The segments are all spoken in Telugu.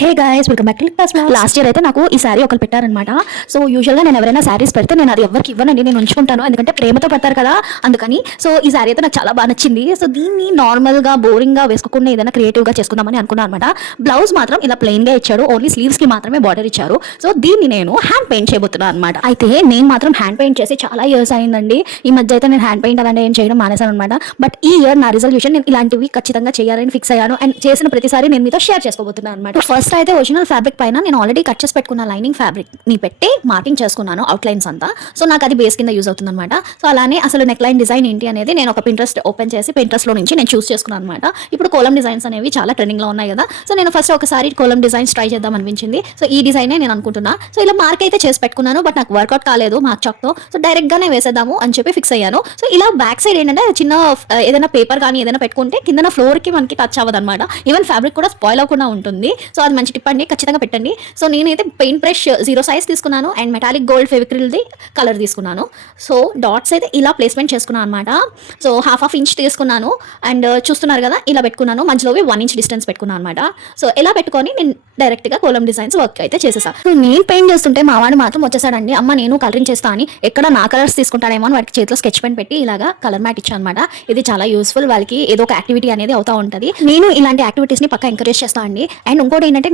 Hey guys, welcome back to class. Last year అయితే నాకు ఈ శారీ ఒకరు పెట్టారనమాట. సో యూజువల్గా నేను ఎవరైనా శారీస్ పెడితే నేను అది ఎవరికి ఇవ్వనండి, నేను ఉంచుకుంటాను, ఎందుకంటే ప్రేమతో పెడతారు కదా అందుకని. సో ఈ శారీ అయితే నాకు చాలా బాగా నచ్చింది. సో దీన్ని నార్మల్గా బోరింగ్గా వేసుకోకుండా ఏదైనా క్రియేటివ్గా చేసుకుందామని అనుకున్నాను అనమాట. బ్లౌజ్ మాత్రం ఇలా ప్లెయిన్గా ఇచ్చాడు, ఓన్లీ స్లీవ్స్కి మాత్రమే బార్డర్ ఇచ్చారు. సో దీన్ని నేను హ్యాండ్ పెయింట్ చేయబోతున్నాను అనమాట. అయితే నేను మాత్రం హ్యాండ్ పెయింట్ చేసి చాలా ఇయర్స్ అయిందండి. ఈ మధ్య అయితే నేను హ్యాండ్ పెయింట్ అలాంటి ఏం చేయడం మానేశాను అనమాట. బట్ ఈ ఇయర్ నా రిజల్యూషన్ నేను ఇలాంటివి ఖచ్చితంగా చేయాలని ఫిక్స్ అయ్యాను. అండ్ చేసిన ప్రతిసారి నేను మీతో షేర్ చేసుకోబోతున్నాను అనమాట. ఫస్ట్ అయితే ఒరిజినల్ ఫ్యాబ్రిక్ పైన నేను ఆల్రెడీ కట్ చేసి పెట్టుకున్న లైనింగ్ ఫ్యాబ్రిక్ ని పెట్టి మార్కింగ్ చేసుకున్నాను అవుట్లైన్స్ అంతా. సో నాకు అది బేస్ కింద యూజ్ అవుతుంది అనమాట. సో అలానే అసలు నెక్ లైన్ డిజైన్ ఏంటి అనేది నేను ఒక పింట్రెస్ట్ ఓపెన్ చేసి పింట్రెస్ట్ లో నుంచి నేను చూస్ చేసుకున్నాను అనమాట. ఇప్పుడు కోలం డిజైన్స్ అనేవి చాలా ట్రెండింగ్ లో ఉన్నాయి కదా. సో నేను ఫస్ట్ ఒకసారి కోలం డిజైన్స్ ట్రై చేద్దాం అనిపించింది. సో ఈ డిజైనే నేను అనుకుంటున్నా. సో ఇలా మార్క్ అయితే చేసి పెట్టుకున్నాను, బట్ నాకు వర్కౌట్ కాలేదు మార్క్ చాక్ తో. సో డైరెక్ట్ గానే వేసేద్దాము అని చెప్పి ఫిక్స్ అయ్యాను. సో ఇలా బ్యాక్ సైడ్ ఏంటంటే చిన్న ఏదైనా పేపర్ కానీ ఏదైనా పెట్టుకుంటే కింద ఫ్లోర్ కి మనకి టచ్ అవ్వదు అనమాట. ఈవెన్ ఫ్యాబ్రిక్ కూడా స్పాయిల్ అవ్వకుండా ఉంటుంది. సో అది మంచి టిప్ అండి, ఖచ్చితంగా పెట్టండి. సో నేనైతే పెయింట్ బ్రష్ 0 సైజ్ తీసుకున్నాను అండ్ మెటాలిక్ గోల్డ్ ఫెవిక్రిల్ది కలర్ తీసుకున్నాను. సో డాట్స్ అయితే ఇలా ప్లేస్మెంట్ చేసుకున్నాను అనమాట. సో హాఫ్ ఇంచ్ తీసుకున్నాను అండ్ చూస్తున్నారు కదా ఇలా పెట్టుకున్నాను. మధ్యలోవి 1 ఇంచ్ డిస్టెన్స్ పెట్టుకున్నాను అనమాట. సో ఇలా పెట్టుకొని నేను డైరెక్ట్గా కోలం డిజైన్స్ వర్క్ అయితే చేసేసాను. సో నేను పెయింట్ చేస్తుంటే మా వాడు మాత్రం వచ్చేసాడండి, అమ్మ నేను కలరింగ్ చేస్తా అని. ఎక్కడ నా కలర్స్ తీసుకుంటాడేమో అని వాడికి చేతిలో స్కెచ్ పెన్ పెట్టి ఇలాగా కలర్ మ్యాట్ ఇచ్చాను అనమాట. ఇది చాలా యూస్ఫుల్, వాళ్ళకి ఏదో ఒక యాక్టివిటీ అనేది అవుతా ఉంటుంది. నేను ఇలాంటి యాక్టివిటీస్ ని పక్కా ఎంకరేజ్ చేస్తాను అండి. అండ్ ఇంకోటి ఏంటంటే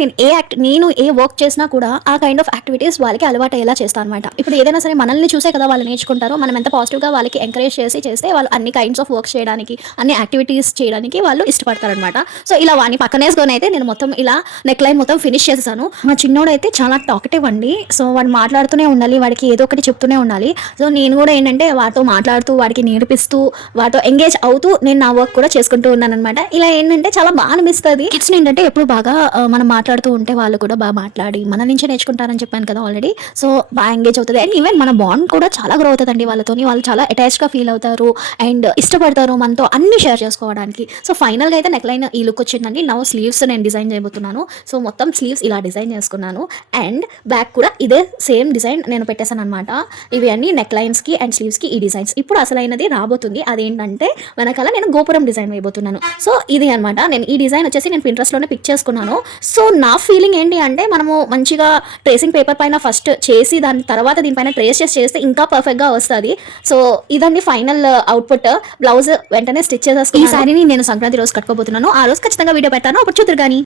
నేను ఏ వర్క్ చేసినా కూడా ఆ కైండ్ ఆఫ్ యాక్టివిటీస్ వాళ్ళకి అలవాటు అయ్యేలా చేస్తాను అనమాట. ఇప్పుడు ఏదైనా సరే మనల్ని చూసే కదా వాళ్ళు నేర్చుకుంటారు. మనం ఎంత పాజిటివ్గా వాళ్ళకి ఎంకరేజ్ చేస్తే వాళ్ళు అన్ని కైండ్స్ ఆఫ్ వర్క్స్ చేయడానికి, అన్ని యాక్టివిటీస్ చేయడానికి వాళ్ళు ఇష్టపడతారనమాట. సో ఇలా వాడిని పక్కనేసుకొని అయితే నేను మొత్తం ఇలా నెక్ లైన్ మొత్తం ఫినిష్ చేసేసాను. మా చిన్నోడు అయితే చాలా టాకెటివ్ అండి. సో వాడు మాట్లాడుతూనే ఉండాలి, వాడికి ఏదో ఒకటి చెప్తూనే ఉండాలి. సో నేను కూడా ఏంటంటే వాటితో మాట్లాడుతూ వాడికి నేర్పిస్తూ వాటితో ఎంగేజ్ అవుతూ నేను నా వర్క్ కూడా చేసుకుంటూ ఉన్నాను అనమాట. ఇలా ఏంటంటే చాలా బాగా అనిపిస్తుంది. కిడ్స్ ఏంటంటే ఎప్పుడు బాగా మనం మాట్లాడుతూ ఉంటే వాళ్ళు కూడా బాగా మాట్లాడి మన నుంచే నేర్చుకుంటారని చెప్పాను కదా ఆల్రెడీ. సో బాగా ఎంగేజ్ అవుతుంది అండ్ ఈవెన్ మన బాండ్ కూడా చాలా గ్రో అవుతుందండి వాళ్ళతోని. వాళ్ళు చాలా అటాచ్గా ఫీల్ అవుతారు అండ్ ఇష్టపడతారు మనతో అన్ని షేర్ చేసుకోవడానికి. సో ఫైనల్గా అయితే నెక్ లైన్ ఈ లుక్ వచ్చిందండి. నా స్లీవ్స్ నేను డిజైన్ చేయబోతున్నాను. సో మొత్తం స్లీవ్స్ ఇలా డిజైన్ చేసుకున్నాను అండ్ బ్యాక్ కూడా ఇదే సేమ్ డిజైన్ నేను పెట్టేశాను అనమాట. ఇవి అన్ని నెక్ లైన్స్కి అండ్ స్లీవ్స్కి ఈ డిజైన్స్. ఇప్పుడు అసలైనది రాబోతుంది, అదేంటంటే వెనకాల నేను గోపురం డిజైన్ వేయబోతున్నాను. సో ఇది అనమాట. నేను ఈ డిజైన్ వచ్చేసి నేను పింట్రెస్ట్లోనే పిక్ చేసుకున్నాను. సో నా ఫీలింగ్ ఏంటి అంటే మనము మంచిగా ట్రేసింగ్ పేపర్ పైన ఫస్ట్ చేసి దాని తర్వాత దీనిపైన ట్రేస్ చేస్తే ఇంకా పర్ఫెక్ట్గా వస్తుంది. సో ఇదండి ఫైనల్ అవుట్పుట్. బ్లౌజ్ వెంటనే స్టిచ్ చేసేసుకుని ఈ సారీని నేను సంక్రాంతి రోజు కట్టుకోబోతున్నాను. ఆ రోజు ఖచ్చితంగా వీడియో పెడతాను, అప్పుడు చూద్దరు కానీ.